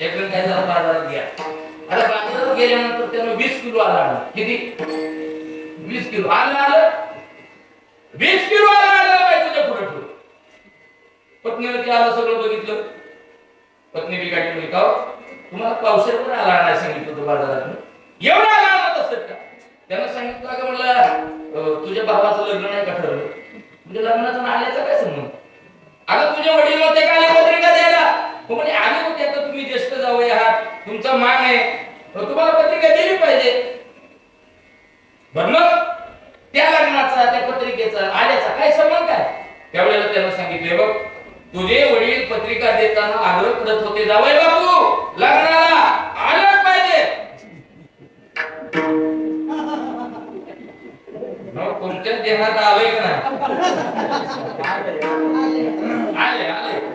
एक जण काय झालं बाजारात गेला. आता बाजारात गेल्यानंतर त्यानं वीस किलो आला आणला. किती? वीस किलो आलं आलं? वीस किलो आलं आलं बाई तुझ्या पुढे ठेव. पत्नीला ते आलं सगळं बघितलं. पत्नी बिघाडी म्हणे का तुम्हाला तुम्हाला पण आला आणायला सांगितलं होतं बाजारात एवढा आला आणत असत का त्यांना सांगितलं का म्हणलं तुझ्या बाबाचं लग्न नाही का ठरलं? म्हणजे लग्नाचं आल्याचं आल्याचा काय संबंध? अगं तुझे वडील होते का आले पत्रिका द्यायला. हो म्हणे आले होते आता तुम्ही ज्येष्ठ जावई आहात. तुमचा मान आहे. हो, तुम्हाला पत्रिका दिली पाहिजे. भरलं त्या लग्नाचा त्या पत्रिकेचा आल्याचा काय संबंध काय? त्यावेळेला त्यानं सांगितले बघ तुझे वडील पत्रिका देताना आग्रह करत होते जावई बापू लग्नाला आलंच पाहिजे. मग तुमच्या देहात आलंय का नाही? आले आले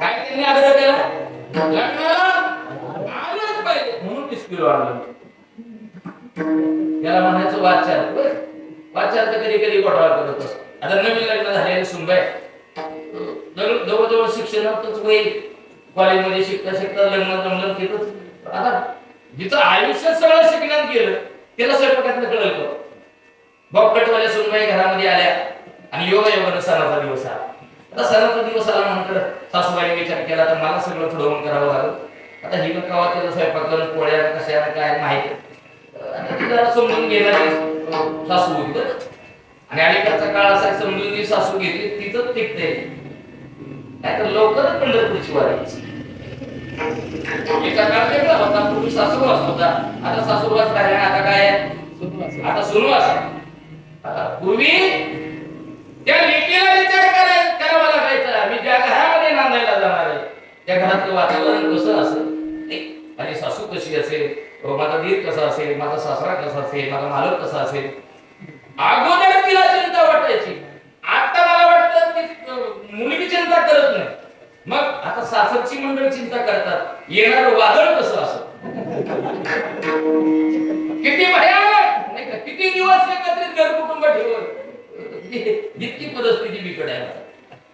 काय त्यांनी आग्रह केला? लग्नाला आलंच पाहिजे. म्हणून वीस किलो आणलं याला म्हणायचं वाचार वाचार तर कधी कधी घोटाळा करत असतो. आता नवीन लग्न झालेले सुनबाई जवळ- जवळजवळ शिक्षणातच वय कॉलेजमध्ये शिकता शिकता लग्न जमलं तिथंच. आता जिथं आयुष्य सगळं शिकण्यात गेलं त्याला स्वयंपाकातलं कळलं. का सुनबाई घरामध्ये आल्या आणि योगा योगानं सणाचा दिवस आला. आता सणाचा दिवस आला नंतर सासूबाईने विचार केला तर मला सगळं थोडं करावं लागलं. आता ही कवा त्याचा स्वयंपाक करून पोळ्या कशा काय माहिती. आता समजून घेणारी सासू होती बरं आणि अलीकडचा काळ असा समजून जी सासू घेतली तिथंच टिकते. नाही तर लवकरच पंढरपूरची वारायची एका काळ वेगळा होता पूर्वी सासूवास होता. आता सासूवास काय आता काय आता सुनवास. पूर्वी त्या लेकीला विचार कराय करावा लागायचा. मी ज्या घरामध्ये नांदायला जाणार आहे त्या घरातलं वातावरण कसं असेल? माझी सासू कशी असेल? माझा दीर कसा असेल? माझा सासरा कसा असेल? माझा मालक कसा असेल? अगोदर तिला चिंता वाटायची. आता मला वाटतं की मुलगी चिंता करत नाही. मग आता सासरची मंडळ चिंता करतात. येणार वादळ कसं असं किती भयानक! नाही का? किती दिवस एकत्रित घर कुटुंब ठेवत इतकी परिस्थिती बिकट आहे.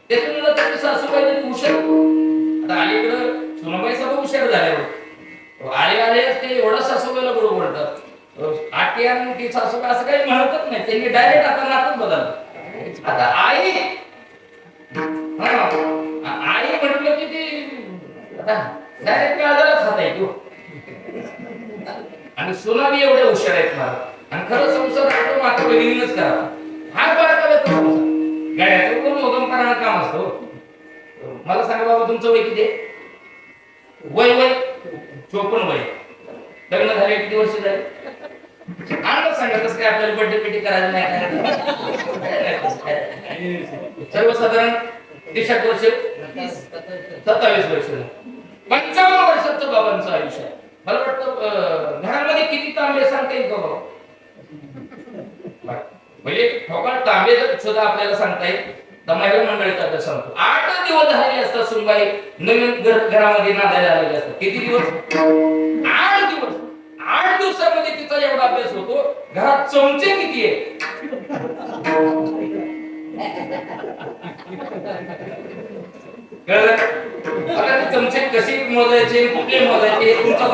त्यातून मला सासूबाई हुशार आता अलीकडं सुनाबाई सगळं हुशार झाल्यावर आले आले ते एवढा सासूबाईला बरोबर म्हणतात आटी आणि ती सासूबाई असं काही म्हणतच नाही. त्यांनी डायरेक्ट आता नातच बदल आता आई आई म्हटलं की ती आता डायरेक्ट काळजाला आहे तू. आणि सुनाबी एवढ्या हुशार आहेत मला. आणि खरं संसार आपण मात्र बहिणीनंच करावा. हात बरा करत संसार. गाड्याचं पण मोगम करणार काम असतो हो. मला सांगा बाबा तुमचं वय किती वय वय? चोपन्न वय. लग्न झाले किती वर्ष झाले? आम्हाला सांगा कसं काय आपल्याला बड्डे पिटी करायला नाही सर्वसाधारण तीस वर्ष. सत्तावीस वर्ष. पंचावन्न वर्षाचं बाबांचं आयुष्य. आहे मला वाटतं घरामध्ये किती तांबे सांगता येईल का बाबा? म्हणजे ठोकाळ तांबे सुद्धा आपल्याला सांगता येईल महिला मंडळीचा तर सांगतो. आठ दिवस झालेले असतात सुनबाई नवीन घर घरामध्ये नांदायला आलेले असतात. किती दिवस? आठ दिवस. आठ दिवसामध्ये तिचा एवढा अभ्यास होतो. घरात चमचे किती आहे कळलं? चमचे कसे मोजायचे कुठले मोजायचे हे तुमचा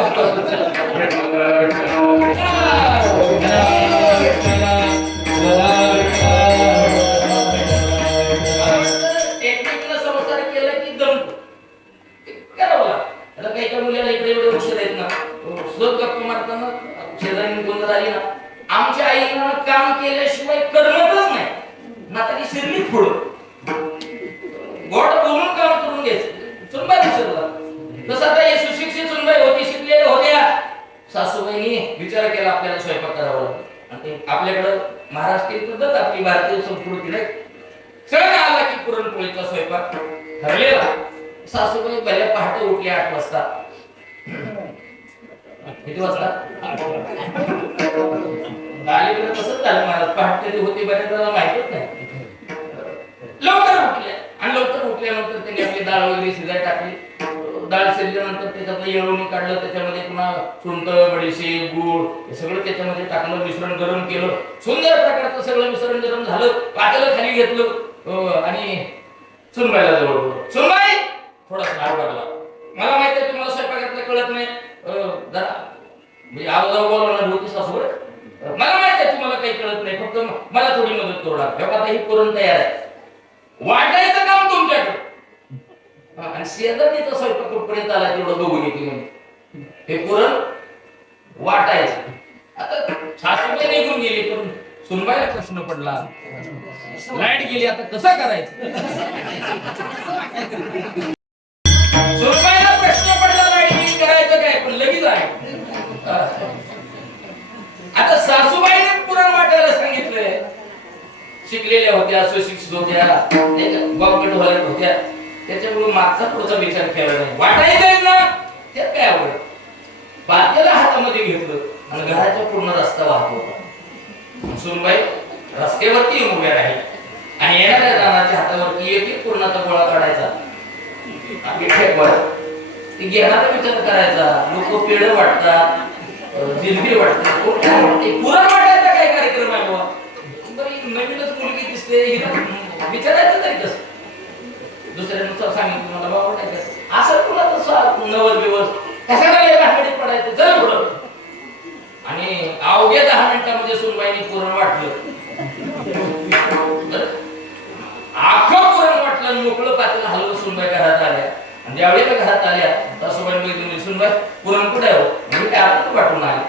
गोष्ट संसार केला की जमतो करावं लागतं. काही काही मुलाला इकडे एवढे उशीर ना. सहज गप्पा मारताना शेजारी आली ना. आमच्या आईनं काम केल्याशिवाय करमतच नाही. ना तरी शिरली फोडत गोड बोलून काम करून घ्यायचं सुनबाई विसरला तसं आता हे सुशिक्षित सुनबाई होती शिकलेल्या होत्या सासूबाईंनी विचार केला आपल्याला स्वयंपाक करावा लागेल आणि ते आपल्याकडं महाराष्ट्रीय पद्धत आपली भारतीय संस्कृती नाही सण आला की पुरणपोळीचा स्वयंपाक ठरलेला. सासूबाई पहिल्या पहाटे उठली आठ वाजता. किती वाजता? गाडीकडे तसंच झालं महाराज. पहाटे ते होते बऱ्याच जणांना माहितच नाही. लवकर उठले आणि लवकर उठल्यानंतर त्यांनी आपली डाळ वगैरे शिजाय टाकली. डाळ शिजल्यानंतर त्याच्यात येळवणी काढलं त्याच्यामध्ये पुन्हा सुंठ बडीशेप गुळ हे सगळं त्याच्यामध्ये टाकलं मिश्रण गरम केलं. सुंदर प्रकारचं सगळं मिश्रण गरम झालं पातेलं खाली घेतलं. हो, आणि सुनबाईला जवळ सुनबाई! थोडासा लाड लागला मला माहीत आहे कळत नाही. अं, जरा म्हणजे आवाजावर बोलवणार होती सासूवर मला माहिती आहे तुम्हाला काही कळत नाही. फक्त मला थोडी मदत करू लागते आता ही पुरण तयार आहे. वाटायचं काम तुमच्याकडे. आणि शेजारीचा स्वयंपाक कुठपर्यंत आला तेवढं बघून येते म्हणजे हे पुरण वाटायचं. आता सासूबाई निघून गेली पण सुनबाईला प्रश्न पडला. लाइट गेली आता कसा करायचं? सुनबाईला प्रश्न पडला लाइट गेली करायचं काय? पण लगेच आहे. आता सासूबाईने पुरण वाटायला सांगितलंय. शिकलेल्या होत्या सुशिक्षित होत्या गव्हर्नमेंट होत्या. त्याच्यामुळे मागचा पुढचा विचार केला नाही. वाटायचंय ना त्यात काय आवड? बात्याला हातामध्ये घेतलं आणि घराचा पूर्ण रस्ता वाहतो. होता सुनबाई रस्त्यावरती उभ्या राहील आणि येणाऱ्या जाणाऱ्या हातावरती एक एक पूर्णाचा गोळा काढायचा. आणि ती घेणारा विचार करायचा. लोक पेड वाटतात अं, वाटतात. काय पुरण वाटायचा काय कार्यक्रम आहे बाबा नवीनच मुलगी दिसते विचारायचं तरी कसं? दुसऱ्यानुसार सांगितलं तुम्हाला बाबा नाही असं तुला तसं नवर दिवस कशाला या पडायचं? जर पुढं. आणि अवघ्या दहा मिनिटामध्ये सुनबाईने पुरण वाटलं. आखं पुरण वाटलं मोकळं पातेलं हलवं सुनबाई घरात आल्या. आणि ज्यावेळेला घरात आल्या सासूबाई बघितली म्हणजे सुनबाई पुरण कुठे हो? म्हणजे काय आपण वाटून आले.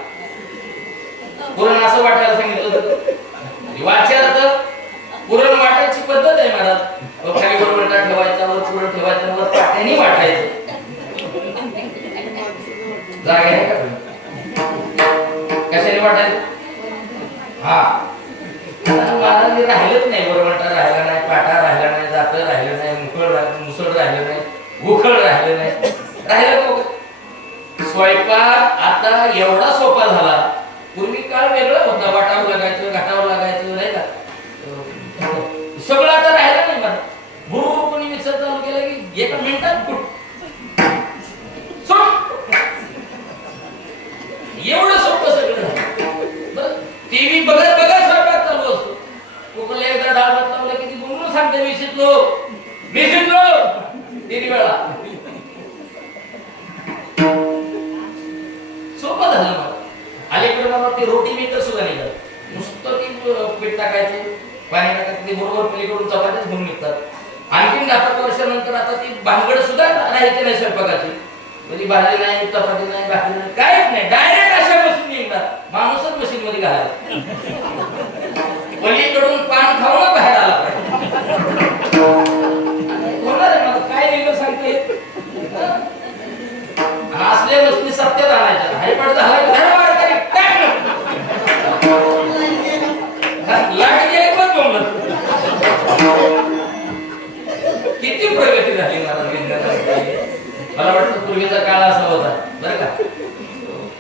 पुरण असं वाटायला सांगितलं वाचल्या तर पुरण वाटायची पद्धत आहे महाराज जागे. आहे का कशाने वाटायचं हा. महाराज हे नाही बरोबर राहिला नाही पाटा राहिला नाही जात राहिलं नाही मुखळ मुसळ राहिलं नाही उखळ राहिलं नाही. राहिलं स्वयंपाक आता एवढा सोपा झाला. पूर्वी काळ वेगळा होता वाटा लागायचं. सांगते मी शिकलो मी शिकलो वेळा. सोपं झालं मला अलीकडे मला ते रोटी मेकर सुद्धा निघाल नुसतं ती पीठ टाकायचे पाणी टाकायचं ते बरोबर पलीकडून चपातीच घेऊन निघतात. आणखीन घातात वर्षानंतर आता ती भानगड सुद्धा राहायची नाही स्वयंपाकाची. म्हणजे भाजी नाही चपाती नाही भाकरी नाही काहीच नाही. डायरेक्ट अशा मशीन निघतात माणूसच मशीन मध्ये घालायला. पलीकडून पान खाऊन बाहेर आला पाहिजे. मला पूर्वीचा होता का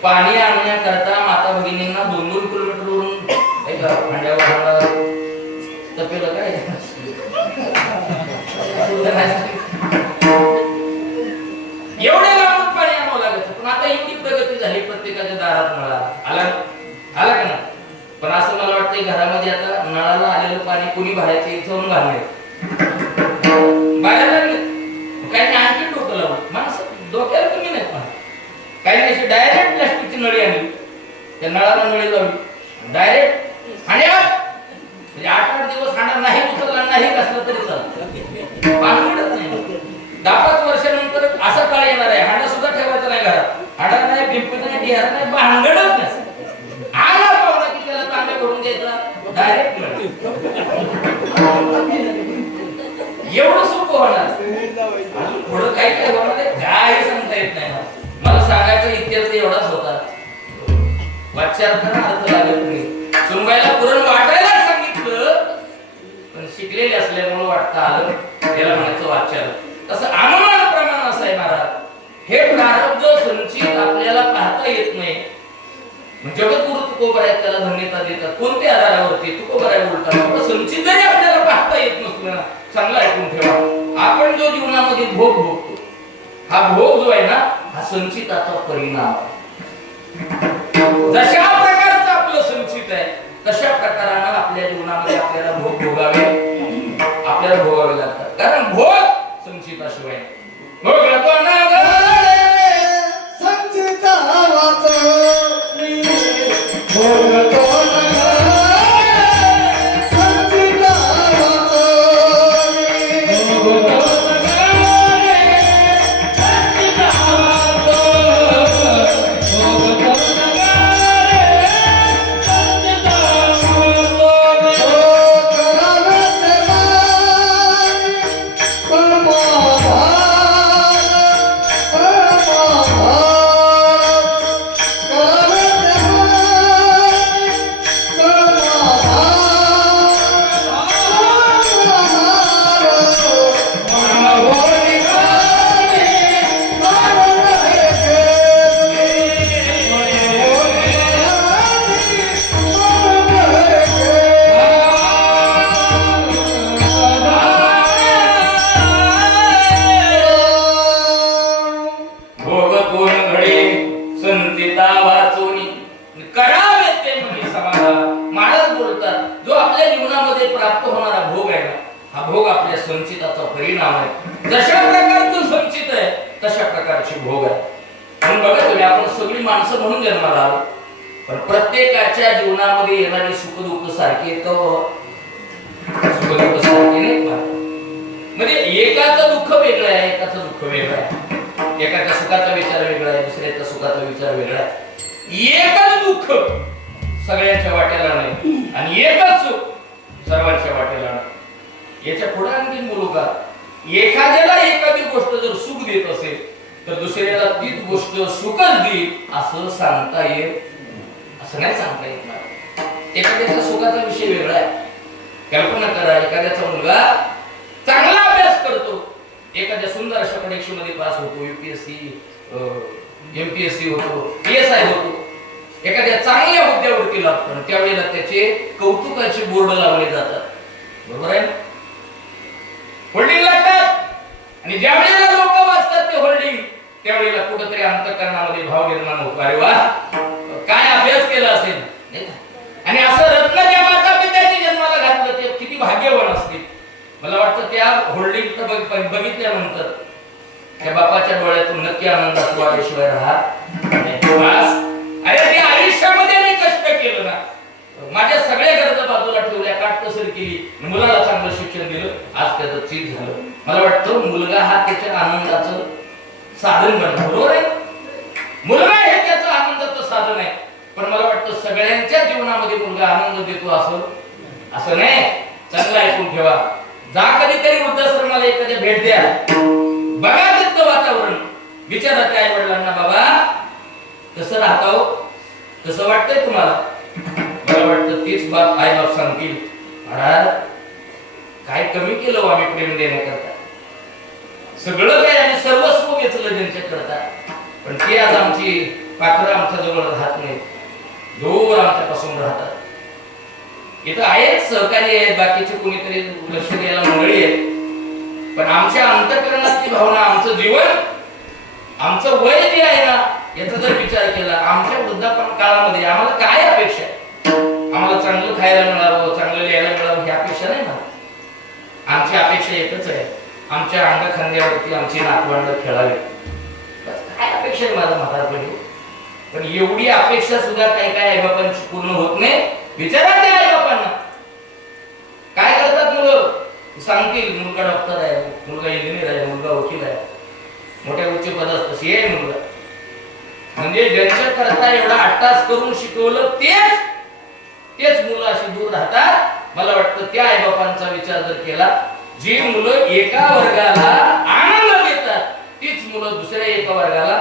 पाणी आणण्याकरता माता भगिनींना दोन दोन किलोमीटरवरून भांड्यावर तपेलं काय एवढे लांबून पाणी आणावं लागायचं पण आता एवढी प्रगती झाली प्रत्येकाच्या दारात नळा आला? आला का ना पण असं मला वाटतं घरामध्ये आता नळाला आलेलं पाणी कुणी भरायचे इथून घालणे बाहेर लागले. काही आणखी डोकं लावून. माणसं डोक्याला कमी नाही पण. काही नाही डायरेक्ट प्लास्टिकची नळी आणली. त्या नळाला नळी लावली. डायरेक्ट आणि म्हणजे आठ आठ दिवस खाणार नाही उचलला नाही कसलं तरी चालतं. नाही. दहा पाच वर्षानंतर असा काळ येणार आहे. हाडा सुद्धा ठेवायचं नाही घरात. हाडा नाही पिंपी नाही ढिहार नाही भांगडच नाही. आला पावला की त्याला तांबे करून द्यायचा? डायरेक्ट एवढं सोपं होणार. पुढं काही काय होणार काही सांगता येत नाही. मला. सांगायचा इतिहास एवढाच होता. वाच्यार्थ वाटतं त्याला म्हणायचं वाचन. तसं अनुमान प्रमाण असं आहे महाराज. हे प्रारब्ध संचित आपल्याला पाहता येत नाही. म्हणजे जगद्गुरु तुकोबर आहेत त्याला धन्यता देतात. कोणत्या आधारावरती? तुकोबर आहे बोलतात संचित जरी आपल्याला पाहता येत नसतो ना. चांगलं ऐकून ठेवा. आपण जो जीवनामध्ये भोग भोगतो हा भोग जो आहे ना हा संचिताचा परिणाम जशा प्रकारचं आपलं संचित आहे तशा प्रकारानं आपल्या जीवनामध्ये आपल्याला भोग भोगावे. आपल्याला भोग संचिताशिवाय भोगतो संचिताचा परिणाम आहे. जशा प्रकारचं संचित आहे तशा प्रकारची भोग आहे. म्हणून बघा तुम्ही आपण सगळी माणसं म्हणून जन्माला आलो. पण प्रत्येकाच्या जीवनामध्ये येणारी सुखदुःख सारखी सुखदुःख सारखी नाही म्हणजे एकाचं दुःख वेगळं आहे एकाचं दुःख वेगळं आहे. एकाच्या सुखाचा विचार वेगळा आहे दुसऱ्याचा सुखाचा विचार वेगळा आहे. एकच दुःख सगळ्यांच्या वाट्याला नाही आणि एकच सुख सर्वांच्या वाट्याला नाही. याच्यापुढे आणखी मुलगा एखाद्याला एखादी गोष्ट जर सुख देत असेल तर दुसऱ्याला तीच गोष्ट सुखच देईल असं सांगता येईल असं नाही सांगता येत एखाद्याचा सुखाचा विषय वेगळा आहे. कल्पना करा एखाद्याचा मुलगा चांगला अभ्यास करतो. एखाद्या सुंदर अशा परीक्षेमध्ये पास होतो युपीएससी एमपीएससी होतो पी एस आय होतो. एखाद्या चांगल्या हुद्द्यावरती लागतो. त्यावेळेला त्याचे कौतुकाचे बोर्ड लावले जातात. बरोबर आहे ना? होल्डिंग लागतात. आणि ज्या वेळेला लोक वाचतात ते होल्डिंग त्यावेळेला कुठंतरी अंतकरणामध्ये भाव निर्माण होतो. अरे वा. काय अभ्यास केला असेल? आणि असं रत्न ज्या माता पित्याच्या जन्माला घातलं ते किती भाग्यवान असतील? मला वाटतं त्या होल्डिंग बघितल्यानंतर त्या बापाच्या डोळ्यातून नक्की आनंदात वाढल्याशिवाय राहा अरे ते आयुष्यामध्ये मी कष्ट केलं ना. माझ्या सगळ्या गरजा बाजूला ठेवल्या काटकसर केली. मुलाला आज झालं मला वाटतं मुलगा हा त्याच्या आनंदाचं साधन बनतो बरोबर आहे? मुलगा हे त्याचं आनंदाचं साधन आहे. पण मला वाटतं सगळ्यांच्या जीवनामध्ये मुलगा आनंद देतो असं असं नाही. चांगलं ऐकून ठेवा. जा कधीतरी वृद्धाश्रमाला एखाद्या भेट द्या. बघा तिथलं वातावरण. विचारा त्या आई वडिलांना बाबा कसं राहता हो? कसं वाटतंय तुम्हाला? मला वाटतं तीच बाप आई बाप सांगतील. महाराज काय कमी केलं हो आम्ही प्रेम देण्याकरता? सगळं काय आम्ही सर्वस्व वेचलं त्यांच्याकरता पण ते आज आमची पाखरं आमच्या जवळ राहत नाही दूर आमच्यापासून राहतात. इथं आहेत सहकारी आहेत बाकीचे कोणीतरी लक्ष द्यायला मंडळी आहेत. पण आमच्या अंतकरणाची भावना आमचं जीवन आमचं वय जे आहे ना याचा जर विचार केला आमच्या वृद्धापन काळामध्ये आम्हाला काय अपेक्षा आहे? आम्हाला चांगलं खायला मिळावं चांगलं लिहायला मिळावं ही अपेक्षा नाही ना आमची अपेक्षा एकच आहे. आमच्या अंगखांद्यावरती आमची नातवंड खेळावी. काय अपेक्षा आहे माझा म्हातारपणी? पण एवढी अपेक्षा सुद्धा काही काय आईबापांची पूर्ण होत नाही. विचारा त्या आईबापांना काय करतात मुलं? सांगतील मुलगा डॉक्टर आहे मुलगा इंजिनियर आहे मुलगा वकील आहे. मोठ्या उच्च पदात तशी आहे मुलगा. म्हणजे ज्यांच्या करता एवढा अट्टास करून शिकवलं तेच तेच मुलं अशी दूर राहतात. मला वाटतं त्या आईबापांचा विचार जर केला जी मुलं एका वर्गाला आनंद देतात तीच मुलं दुसऱ्या एका वर्गाला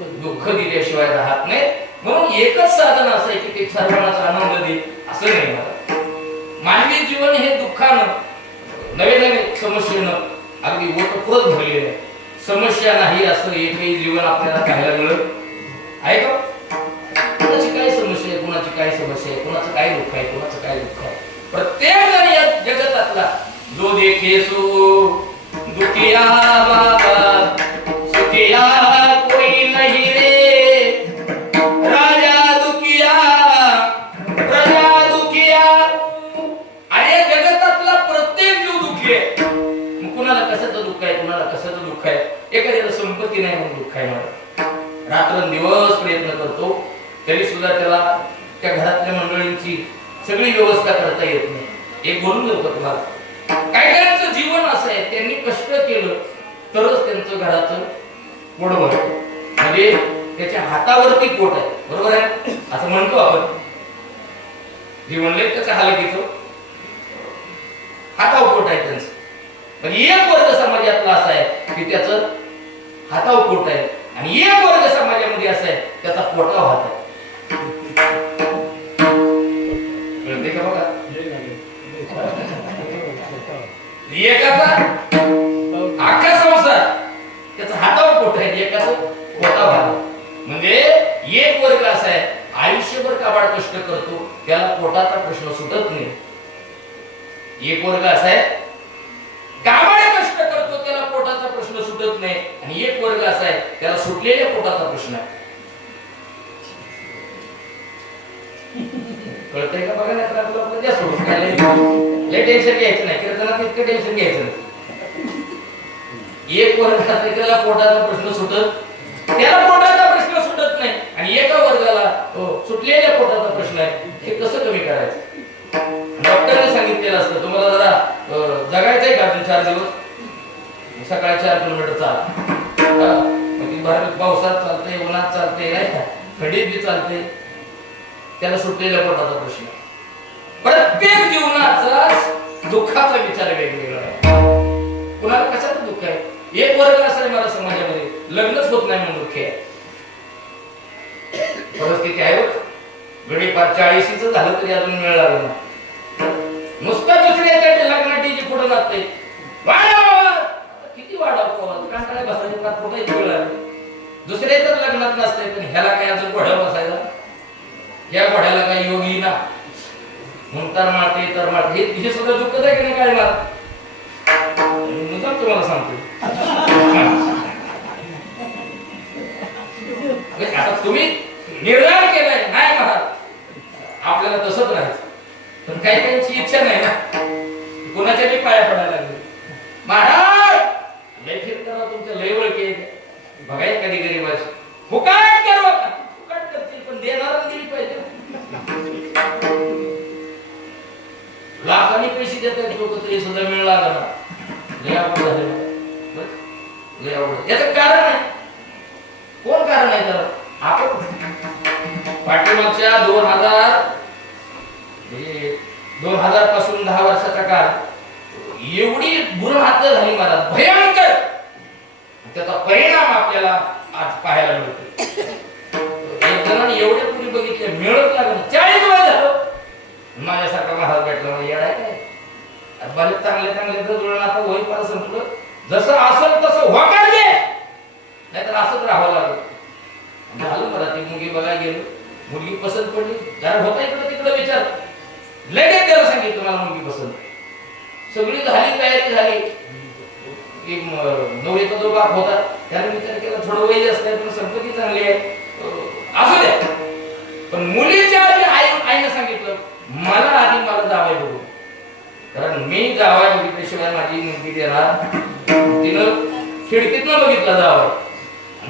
दुःख दिल्याशिवाय राहत नाही म्हणून एकच साधन असं आहे की ते सर्वांनाच आनंद दे असं नाही मला मानवी जीवन हे दुःखानं नवे नवे समस्येनं अगदी ओतप्रोत भरलेलं आहे. समस्या नाही असं एकही जीवन आपल्याला पाहायला मिळत. आहे का? कुणाची काय समस्या आहे कुणाची काय समस्या आहे कुणाचं काय दुःख आहे कुणाचं काय दुःख आहे प्रत्येक जण या जगतातला जो दुखिया बाबा सुखिया कोई नहीं रे। राजा दुखिया प्रजा दुखिया। अरे जगतातला प्रत्येक जीव दुःखी आहे. मग कुणाला कशाचं दुःख आहे कुणाला कशाचं दुःख आहे? एखाद्याला संपत्ती नाही म्हणून दुःख आहे मला. रात्रंदिवस प्रयत्न करतो तरी सुद्धा त्याला त्या घरातल्या मंडळींची सगळी व्यवस्था करता येत नाही. एक बोलून देऊ का तुम्हाला तरच त्यांचं घराचं पोट भरतो म्हणजे त्याच्या हातावरती पोट आहे. बरोबर आहे? असं म्हणतो आपण. जीवनले त्याच्या हालकीच हातावर पोट आहे त्यांचं. पण एक वर्ग समाजातला असा आहे की त्याचं हातावर पोट आहे. आणि एक वर्ग समाजामध्ये असा आहे त्याचा पोटाव हात आहे. कळते का बघा? एकाचा एक आहे आयुष्यभर काबाड कष्ट करतो त्याला पोटाचा प्रश्न सुटत नाही. एक वर्ग असा आहे काबाड कष्ट करतो त्याला पोटाचा प्रश्न सुटत नाही. आणि एक वर्ग असा आहे त्याला सुटलेल्या पोटाचा प्रश्न आहे. कळतंय का बघा नाही तर आपलं आपलं द्या सोडून. काय लय. टेन्शन घ्यायचं नाही कीर्तनात इतकं टेन्शन घ्यायचं नाही. एक वर्ग असले त्याला पोटाचा प्रश्न सुटत त्याला पोटाचा प्रश्न सुटत नाही आणि एका वर्गाला हो, सुटलेल्या पोटाचा प्रश्न आहे. हे कसं कमी करायचं? डॉक्टरने सांगितलेलं असतं. तुम्हाला जरा जगायचंय का अजून चार दिवस? सकाळी चार किलोमीटर चाल. म्हणजे पावसात चालते उन्हात चालते नाही का? थंडीत बी चालते त्याला सुटलेल्या पोटाचा प्रश्न आहे. प्रत्येक जीवनाचा दुःखाचा विचार वेगवेगळा आहे. कुणाला कशाचं दुःख आहे? एक वर्ग असा मला समाजामध्ये लग्नच होत नाही म्हणून दुःख आहे. परिस्थिती आहे बघ. गडी पार चाळीशीच झालं तरी अजून वेळ लागला नुसतं दुसऱ्याच्या लग्नाची जी पुढे लागते किती वाढावं कंटाळा बसायचे पुढे वेळ लागली दुसऱ्याच लग्नात नसते पण ह्याला काय अजून घोड्या बसायला? या घोड्याला काय योग येईना म्हणून तर मारते तर मारते. हे हे सुद्धा दुःख आहे की नाही काय मला मुद्दाम तुम्हाला सांगतो म्हणजे आता तुम्ही निर्धार केलाय नाही महाराज आपल्याला तसंच राहायचं. पण काही काहींची इच्छा नाही ना. कोणाच्या बी पाया पडायला लागले. महाराज अरे बरेच चांगले चांगले तर आता वही फार संपलं. जसं असेल तसं होकार दे नाहीतर असंच राहावं लागलं. झालं मला ती मुलगी बघायला गेलो. मुलगी पसंत पडली. जरा होता इकडं तिकडं विचार. लगेच त्याला सांगितलं मला मुलगी पसंत. सगळी झाली तयारी झाली. की म- नवरीचा जो बाप होता त्याने विचार केला थोडं वेळ जास्त पण संपत्ती चांगली आहे. असू द्या पण मुलीच्या आधी आई आईनं सांगितलं मला आधी मला जावाय बघू कारण मी गावात बघितल्याशिवाय माझी मुलगी देणार तिनं खिडकीतनं बघितला जावा.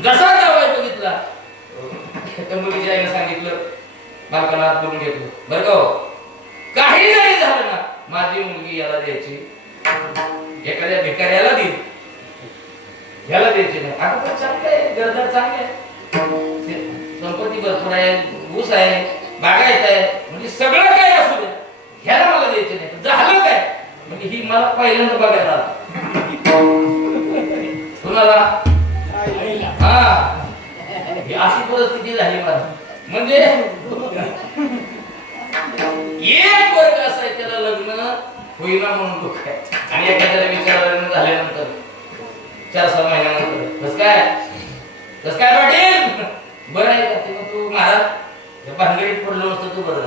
जसा जावाय बघितला. त्या मुलीच्या आईनं सांगितलं बालकाला हात करून घेतलं बरं का हो? काही नाही झालं ना. माझी मुलगी याला द्यायची. एखाद्या भिकाऱ्याला दिली याला द्यायची नाही. आता पण चांगलं आहे. गरजा चांगले आहे. संपत्ती भरपूर आहे ऊस आहे बागायत आहे. म्हणजे सगळं काय असू दे ह्याला द्यायचे नाही. झालं काय? म्हणजे ही मला पहिल्यांदा बघायला आलं. कुणाला? हा. ही अशी परिस्थिती झाली मला. म्हणजे एक वर्ग असाय त्याला लग्न होईना म्हणून दुःख आहे. आणि एखाद्याला विचार लग्न झाल्यानंतर चार सहा महिन्यानंतर. कस काय? कस काय पाटील? बरं आहे का? तेव्हा तू महाराज भांगडीत भानगडीत पडलो असतो तू बरं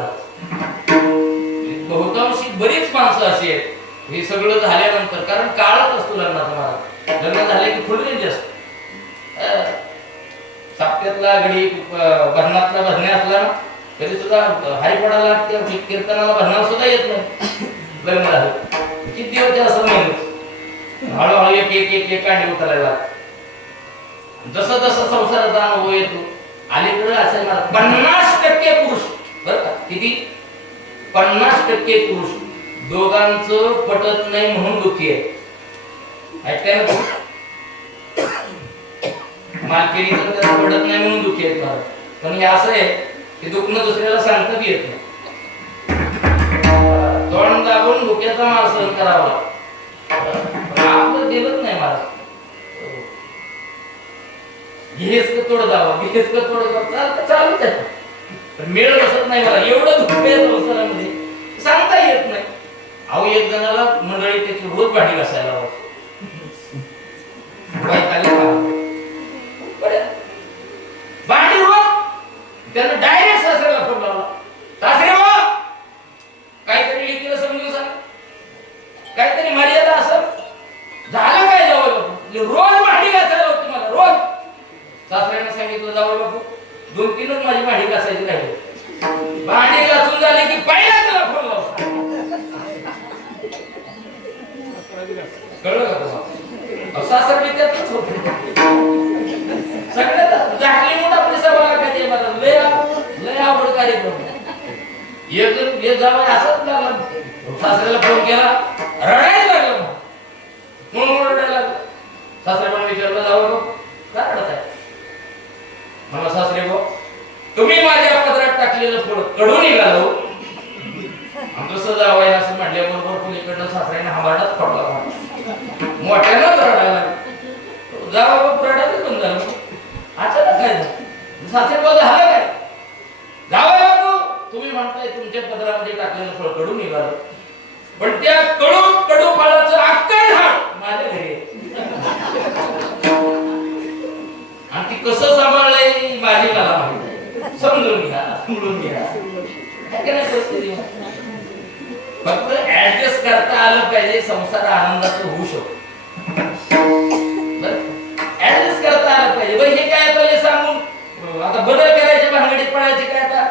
बहुतांशी बरीच माणसं अशी आहेत. हे सगळं झाल्यानंतर कारण काळच असतो लग्नाचा महाराज लग्न झाले की फुल रेंज असतो अं, साप्त्यातला घडी भरणातला भरणे असला ना तरी सुद्धा हरिपडाला त्या कीर्तनाला भरणार सुद्धा येत नाही. लग्न झालं किती दिवस ते असं नाही हळूहळू एक एक एक एक कांडी उतरायला जसं जसं संसाराचा अनुभव येतो अलीकडे असं आहे मला पन्नास टक्के पुरुष. बरं का? किती? पन्नास टक्के पुरुष दोघांचं पटत नाही म्हणून दुःखी आहे. ऐकताय ना मालकिरीचं पटत नाही म्हणून दुःखी आहेत मला पण हे असं आहे की दुखणं दुसऱ्याला सांगतच येत नाही. तोंड दाबून धुक्याचा माल सहन करावा पण आपलं दिलंच नाही मला घेस का तोड दावा घेस का तोड जावा चालतं चालूच आहे. पण मेळ बसत नाही मला. एवढं दुःख आहे संसारामध्ये. सांगता येत नाही. अहो एक जणाला मंडळी त्याची रोज भांडी घासायला. भांडी रोज? त्यानं डायरेक्ट सासऱ्याला फोन लावला. सासरे बा काहीतरी लिखीला समजून सांग. काहीतरी मर्यादा असेल झालं काय रोज भांडी घासायला होती मला रोज. सासऱ्याने सांगितलं जावं बापू दोन तीनच माझी भांडी घासायची राहिली. भांडी कळलं का तुम्हाला? सासर मी त्यातच होते सगळ्यात झाकली म्हणून आपली सभा काय मला लय लय आवड कार्यक्रम. एक एक जावं असंच लागलं. सासऱ्याला फोन केला. रडायला लागलं म्हणून रडायला लागलं. सासरे मला विचारलं जावं काय रडत आहे? मला सासरे भाऊ तुम्ही माझ्या पदरात टाकलेलं फळकडून निघालो हो. आणि कसं जावं असं म्हटल्याबरोबर कुणीकडनं सासऱ्याने हवाडाच पडला हो. मोठ्यानं रडायला लागला. जावं बाप रडायचं पण झालं अचानक काय झालं. सासरे झालं काय? जावं बापू तुम्ही म्हणताय तुमच्या पदरामध्ये टाकलेलं फळकडून निघालं. पण त्या कडू कडू फळाचं अक्कल झाड माझ्या घरी आणि ती कसं सांभाळलंय माझी मला माहिती समजून घ्या समजून घ्या. फक्त ऍडजस्ट करता आलं पाहिजे संसार आनंदाचं होऊ शकतो. તો બધા કહેવાય છે પણ હંગડી કહેતા.